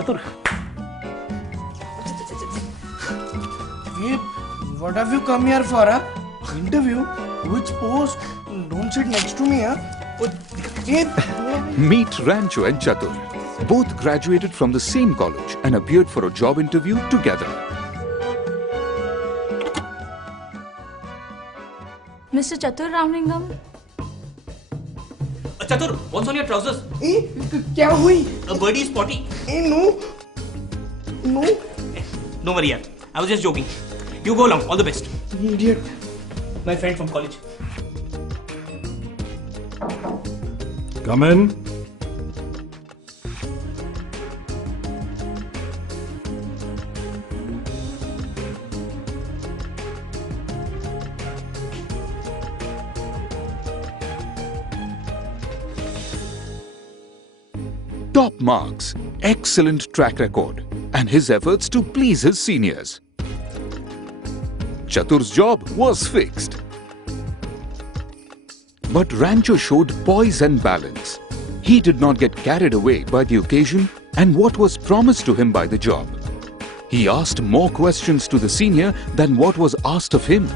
चतुर। What have you come here for, huh? Interview? Which post? Don't sit next to me, huh? Meet Rancho and Chatur. Both graduated from the same college and appeared for a job interview together. Mr. Chatur Ramlingam. Chatur, what's on your trousers? क्या हुई? A birdie is potty. No. No worry, yaar. I was just joking. You go along. All the best. Idiot. My friend from college. Come in. Top marks, excellent track record, and his efforts to please his seniors. Chatur's job was fixed. But Rancho showed poise and balance. He did not get carried away by the occasion and what was promised to him by the job. He asked more questions to the senior than what was asked of him.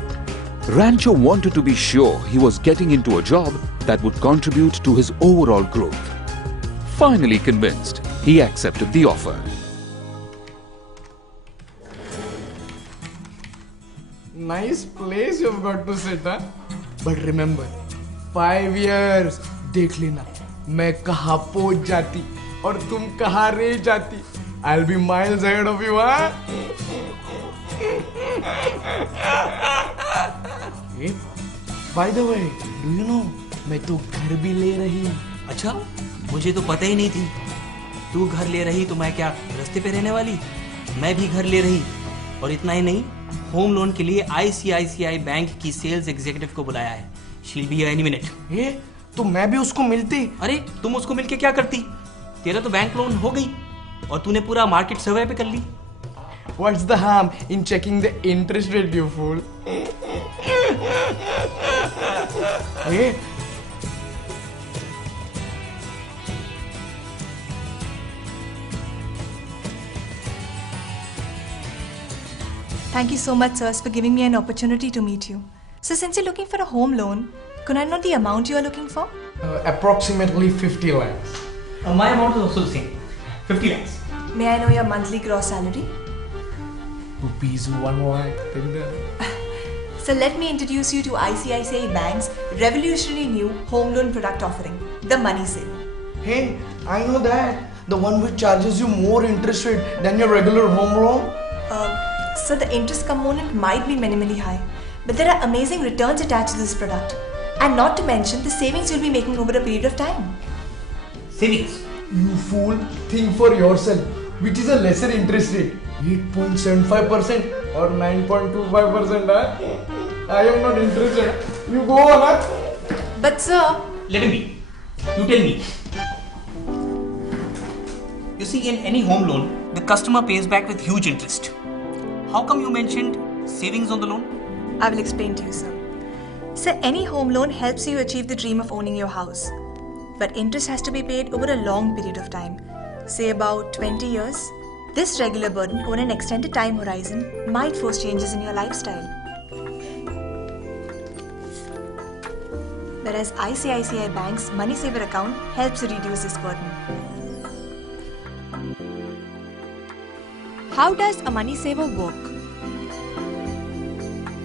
Rancho wanted to be sure he was getting into a job that would contribute to his overall growth. Finally convinced, he accepted the offer. Nice place you've got to sit, huh? But remember, 5 years. देख लेना, मैं कहाँ पहुँच जाती और तुम कहाँ रह जाती. I'll be miles ahead of you, huh? Hey, by the way, do you know, मैं तो घर भी ले रही हूँ. अच्छा, मुझे तो पता ही नहीं थी. तू घर ले रही तो मैं क्या रास्ते पे रहने वाली? मैं भी घर ले रही. और इतना ही नहीं, होम लोन के लिए ICICI बैंक की सेल्स एग्जीक्यूटिव को बुलाया है. She'll be here any minute. तो मैं भी उसको मिलती. अरे तुम उसको मिलके क्या करती? तेरा तो बैंक लोन हो गई और तूने पूरा मार्केट सर्वे पे कर ली. What's the harm in checking the interest rate, you fool? Hey. Thank you so much, sirs, for giving me an opportunity to meet you. So since you're looking for a home loan, could I know the amount you are looking for? Approximately 50 lakhs. My amount is also the same. 50 lakhs. May I know your monthly gross salary? Rupees 1 lakh. So let me introduce you to ICICI Bank's revolutionary new home loan product offering, the Money Saver. Hey, I know that. The one which charges you more interest rate than your regular home loan. So the interest component might be minimally high, but there are amazing returns attached to this product. And not to mention the savings you'll be making over a period of time. Savings? You fool, think for yourself. Which is a lesser interest rate? 8.75% or 9.25%, huh? I am not interested. You go on, huh? But sir... Let him be. You tell me. You see, in any home loan, the customer pays back with huge interest. How come you mentioned savings on the loan? I will explain to you, sir. Sir, any home loan helps you achieve the dream of owning your house. But interest has to be paid over a long period of time, say about 20 years. This regular burden over an extended time horizon might force changes in your lifestyle. Whereas ICICI Bank's Money Saver account helps you reduce this burden. How does a Money Saver work?